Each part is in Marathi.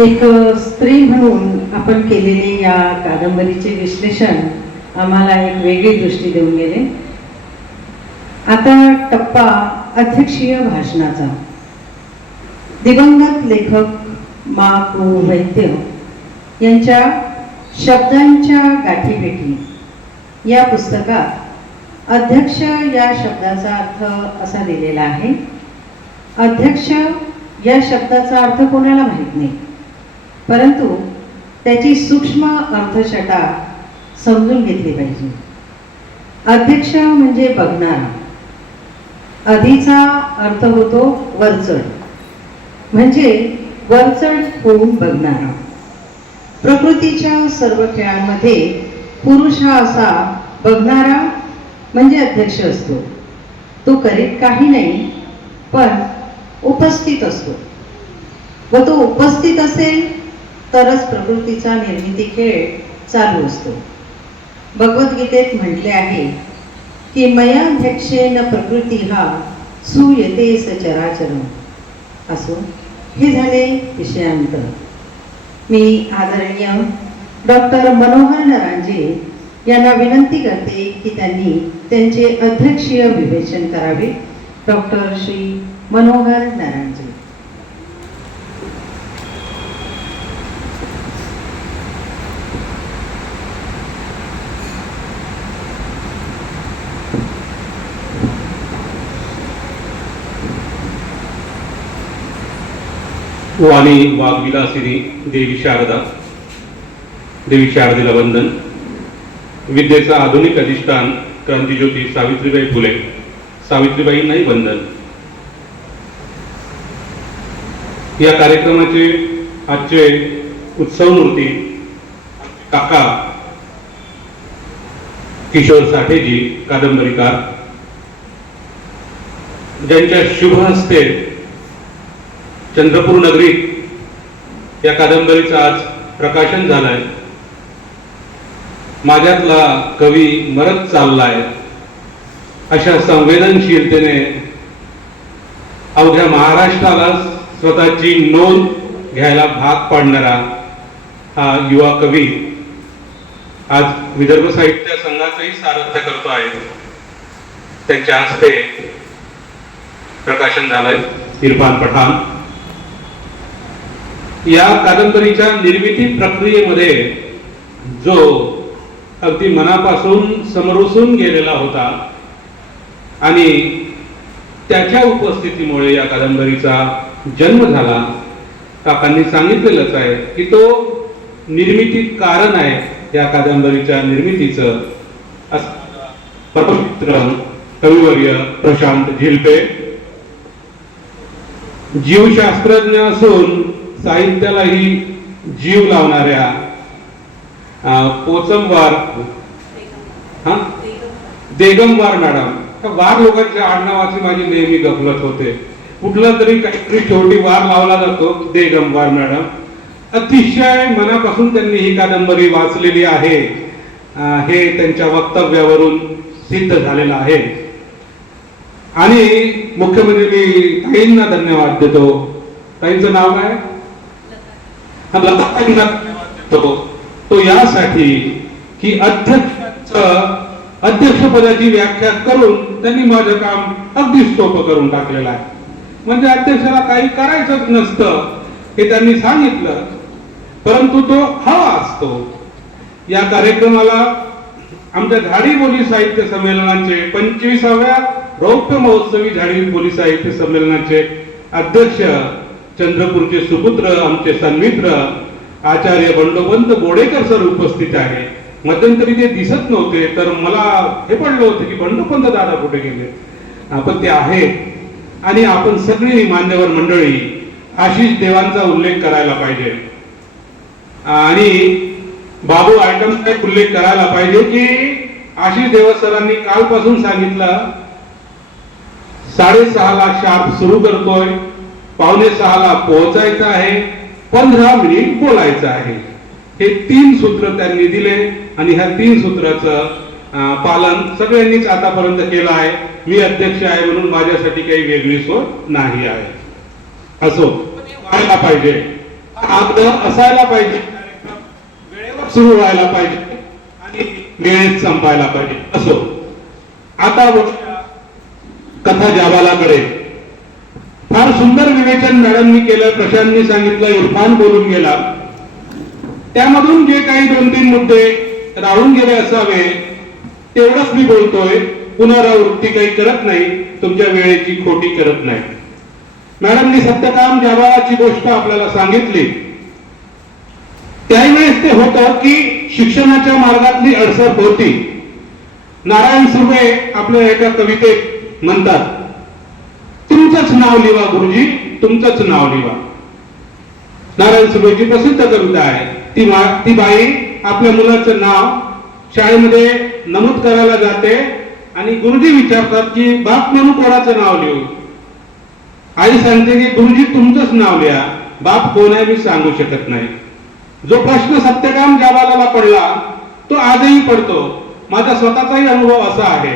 एक स्त्री म्हणून आपण केलेले या कादंबरीचे विश्लेषण आम्हाला एक वेगळी दृष्टी देऊन गेले. आता टप्पा अध्यक्षीय भाषणाचा. दिवंगत लेखक मा पु वैद्य यांच्या शब्दांच्या गाठीभेटी या पुस्तकात अध्यक्ष या शब्दाचा अर्थ असा दिलेला आहे. अध्यक्ष या शब्दाचा अर्थ कोणाला माहीत नाही, परंतु त्याची सूक्ष्म अर्थछटा समजून घेतली पाहिजे. अध्यक्ष म्हणजे बघणारा. अधिचा अर्थ होतो वरचढ, म्हणजे वरचढ होऊन बघणारा. प्रकृतीच्या सर्व खेळांमध्ये पुरुष हा असा बघणारा म्हणजे अध्यक्ष असतो. तो करीत काही नाही, पण उपस्थित असतो व तो उपस्थित असेल तरच प्रकृतीचा निर्मिती खेळ चालू असतो. भगवद्गीतेत म्हटले आहे की मयाध्यक्षेन प्रकृती हा सूयते सचराचर. असो, हे झाले विषयांतर. मी आदरणीय डॉक्टर मनोहर नरांजे यांना विनंती करते की त्यांनी त्यांचे अध्यक्षीय विवेचन करावे. डॉक्टर श्री मनोहर नरांजे. वाणी वाग्विलासिनी देवी शारदा. देवी शारदेला वंदन. विद्येचा आधुनिक अधिष्ठान क्रांतिज्योती सावित्रीबाई फुले. सावित्रीबाईंनाही वंदन. या कार्यक्रमाचे आजचे उत्सवमूर्ती काका किशोर साठेजी, कादंबरीकार, ज्यांच्या शुभ हस्ते चंद्रपूर नगरीत या कादंबरीचं आज प्रकाशन झालंय. माझ्यातला कवी मरत चाललाय अशा संवेदनशीलतेने अवघ्या महाराष्ट्राला स्वतःची नोंद घ्यायला भाग पाडणारा हा युवा कवी आज विदर्भ साहित्य संघाचंही सारथ्य करतो आहे. त्यांच्या हस्ते प्रकाशन झालंय. इरफान पठाण. या कादंबरीच्या निर्मिती प्रक्रियेमध्ये जो अगदी मनापासून समरसून गेलेला होता आणि त्याच्या उपस्थितीमुळे या कादंबरीचा जन्म झाला. काकांनी सांगितलेलंच आहे की तो निर्मिती कारण आहे या कादंबरीच्या निर्मितीचं. परममित्र कविवर्य प्रशांत झिलपे. जीवशास्त्रज्ञ असून साहित्यालाही जीव लावणाऱ्या पोचमवार देगमवार मॅडम. वार लोकांच्या आडनावाची माझी नेहमी गफलत होते. कुठला तरी काहीतरी शेवटी वार लावला जातो. देगमवार मॅडम अतिशय मनापासून त्यांनी ही कादंबरी वाचलेली आहे हे त्यांच्या वक्तव्यावरून सिद्ध झालेलं आहे. आणि मुख्य म्हणजे मी ताईंना धन्यवाद देतो. ताईंचं नाव काय? लताताईंना धन्यवाद देतो तो यासाठी की अध्यक्षपदाची व्याख्या करून त्यांनी माझं काम अगदी सोपं करून टाकलेलं आहे. म्हणजे अध्यक्षाला काही करायचंच नसतं हे त्यांनी सांगितलं, परंतु तो हवा असतो. या कार्यक्रमाला आमच्या झाडी बोली साहित्य संमेलनाचे 25व्या रौप्य महोत्सवी झाडी बोली साहित्य संमेलनाचे अध्यक्ष चंद्रपूरचे सुपुत्र, आमचे सन्मित्र आचार्य बंडोपंत बोडेकर सर उपस्थित आहे. मध्यंतरी ते दिसत नव्हते तर मला हे पडलं होतं की बंडोपंत दादा कुठे गेले, पण ते आहेत. आणि आपण सगळी मान्यवर मंडळी आशिष देवांचा उल्लेख करायला पाहिजे आणि बाबू आयटमचा उल्लेख करायला पाहिजे की आशिष देवा सरांनी कालपासून सांगितलं 6:30ला शार्प सुरू करतोय, 5:45ला पोहोचायचं आहे, 15 मिनिट बोलायचं आहे. हे 3 सूत्र त्यांनी दिले आणि ह्या 3 सूत्राचं पालन सगळ्यांनीच आतापर्यंत केलं आहे. मी अध्यक्ष आहे म्हणून माझ्यासाठी काही वेगळी सोय नाही आहे. असो व्हायला पाहिजे. आग्रह असायला पाहिजे, वेळेवर सुरू व्हायला पाहिजे आणि वेळेत संपायला पाहिजे. असो, आता कथा जाबालाकडे. फार सुंदर विवेचन मॅडमनी केलं, प्रशांतनी सांगितलं, इरफान बोलून गेला. त्यामधून जे काही 2-3 मुद्दे राहून गेले असावे तेवढंच मी बोलतोय. पुनरावृत्ती काही करत नाही, तुमच्या वेळेची खोटी करत नाही. मॅडमनी सत्यकाम जाबालाची गोष्ट आपल्याला सांगितली. त्यावेळेस ते होतं की शिक्षणाच्या मार्गातली अडसर होती. नारायण सुर्वे आपल्या एका कवितेत म्हणतात, तुमचंच नाव लिहा गुरुजी, तुमचंच नाव लिहा. नारायण सुर्वेची प्रसिद्ध कविता आहे. ती बाई आपल्या मुलाचं नाव शाळेमध्ये नमूद करायला जाते आणि गुरुजी विचारतात की बाप म्हणून कोणाचं नाव लिहू. आई सांगते की गुरुजी तुमचंच नाव लिहा, बाप कोण आहे मी सांगू शकत नाही. जो प्रश्न सत्यकाम जाबालाला पडला तो आजही पडतो. माझा स्वतःचाही अनुभव असा आहे.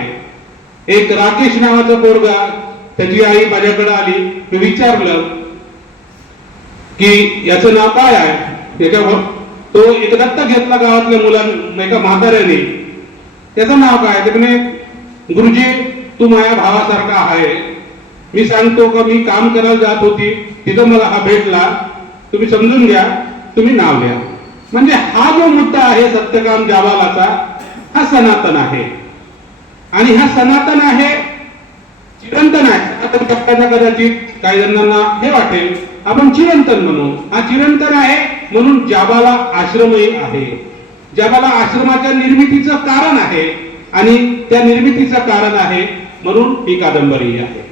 एक राकेश नावाचा पोरगा, त्याची आई माझ्याकडे आली. मी विचारलं की याचं नाव काय आहे. याच्यावर तो एक दत्तक घेतला गावातल्या मुलांना, एका म्हाताऱ्याने. त्याचं नाव काय. ते म्हणे गुरुजी तू माझ्या भावासारखा आहे. मी सांगतो का मी काम करायला जात होती, तिथं मला हा भेटला, तुम्ही समजून घ्या, तुम्ही नाव घ्या. म्हणजे हा जो मुद्दा आहे सत्यकाम जाबालाचा, हा सनातन आहे. आणि हा सनातन आहे, चिरंतन आहे. आता कदाचित काही जणांना हे वाटेल आपण चिरंतन म्हणू. हा चिरंतन आहे म्हणून जाबाला आश्रमही आहे. जाबाला आश्रमाच्या निर्मितीचं कारण आहे आणि त्या निर्मितीचं कारण आहे म्हणून ही कादंबरी आहे.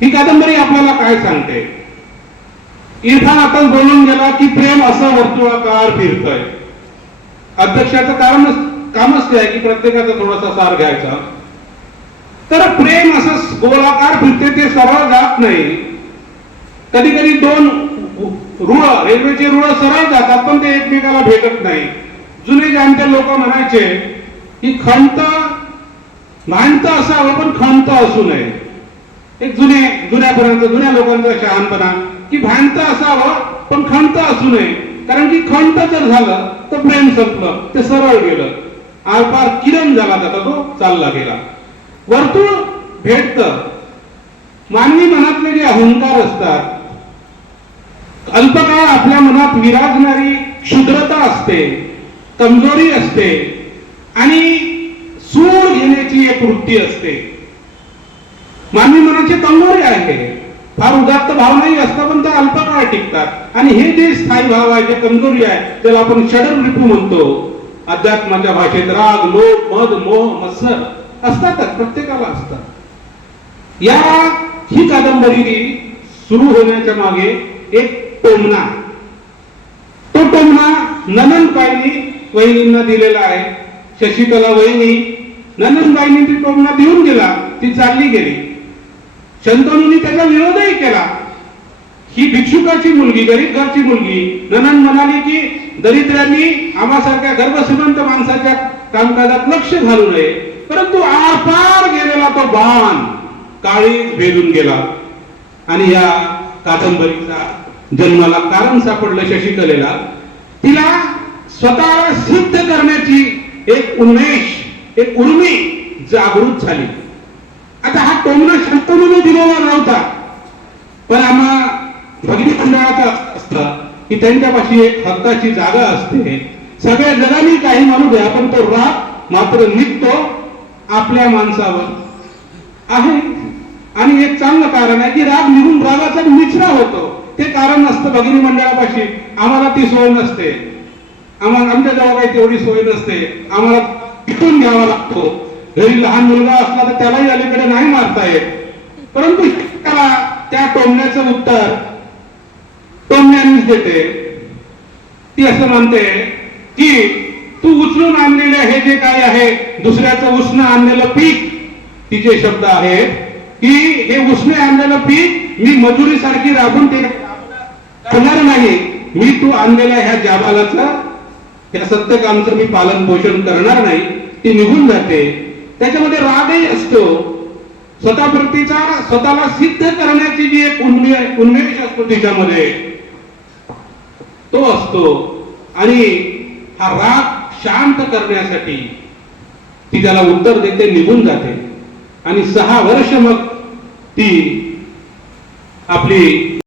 ही कादंबरी आपल्याला काय सांगते. इरफान आताच बोलून गेला की प्रेम असं वर्तुळाकार फिरतोय. अध्यक्षाचं कामच ते आहे की प्रत्येकाचा थोडासा सार घ्यायचा. तर प्रेम असं गोलाकार फिरते, ते सरळ जात नाही. कधी कधी 2 रुळ, रेल्वेचे रुळ सरळ जातात पण ते एकमेकाला भेटत नाही. जुने जाणते लोक म्हणायचे की खंत भांडत असावं पण खंत असू नये. एक जुन्या लोकांचा शहाणपणा की भांडत असावं पण खंत असू नये. कारण की खंत जर झालं तर प्रेम संपलं, ते सरळ गेलं. आरपार किरण झाला जाता, तो चालला गेला. वर्तुळ भेटत. मानवी मनातले जे अहंकार असतात, अल्पकाळ आपल्या मनात विराजणारी क्षुद्रता असते, कमजोरी असते आणि सूड घेण्याची एक वृत्ती असते. मानवी मनाची कमजोरी आहे. फार उदात्त भावनाही असतात पण त्या अल्पकाळ टिकतात. आणि हे जे स्थायी भाव आहे, जे कमजोरी आहे, त्याला आपण षडर ऋतू म्हणतो. अध्यात्माच्या भाषेत राग, लोभ, मद, मोह, मत्सर असतातच, प्रत्येकाला असतात. ही कादंबरी सुरू होण्याच्या मागे एक टोमणा, तो टोमणा ननंदबाईंनी वहिनींना दिलेला आहे. शशिकला वहिनी ननंदबाईंनी ती टोमणा देऊन गेला, ती चालली गेली. शंतनूंनी त्याचा विरोधही केला. ही भिक्षुकाची मुलगी, गरीब घरची मुलगी. ननंद म्हणाली की दरिद्रांनी आम्हासारख्या गर्भश्रीमंत माणसाच्या कामकाजात लक्ष घालू नये. परंतु आरपार गेलेला तो बाण काळीज भेदून गेला आणि या कादंबरीचा जन्माला कारण सापडलं शशिकलेला. तिला स्वतःला सिद्ध करण्याची एक उन्मेष, एक उर्मी जागृत झाली. आता हा टोमणा शंतनूने दिलेला नव्हता, पण आम्हा भगिनी मंडळाचं असतं की त्यांच्यापाशी एक हक्काची जागा असते. सगळ्या जगाने काही म्हणू द्या, पण तो राग मात्र निघतो आपल्या माणसावर आहे. आणि एक चांगलं कारण आहे की राग निघून रागाचा निचरा होतो. ते कारण नसतं भगिनी मंडळापाशी. आम्हाला ती सोय नसते, आमच्या जवळ काही तेवढी सोय नसते. आम्हाला तिथून घ्यावा लागतो. घरी लहान मुलगा असला तर त्यालाही अलीकडे नाही मारता येत. परंतु त्याला त्या टोमण्याचं उत्तर टोमण्यानेच देते. ती असं म्हणते की तू उचलून आणलेले हे जे काय आहे, दुसऱ्याचं उसणं आणलेलं पीक, तिचे शब्द आहेत की हे उसणे आणलेलं पीक मी मजुरीसारखी राबून ते करणार नाही. मी तू आणलेला ह्या जाबालाचं, ह्या सत्यकामचं मी पालन पोषण करणार नाही. ती निघून जाते. त्याच्यामध्ये रागही असतो. स्वतःला सिद्ध करण्याची जी एक उन्मेष असतो तिच्यामध्ये, तो असतो आणि हा राग शांत करण्यासाठी ती त्याला उत्तर देते, निघून जाते आणि 6 वर्ष मग ती आपली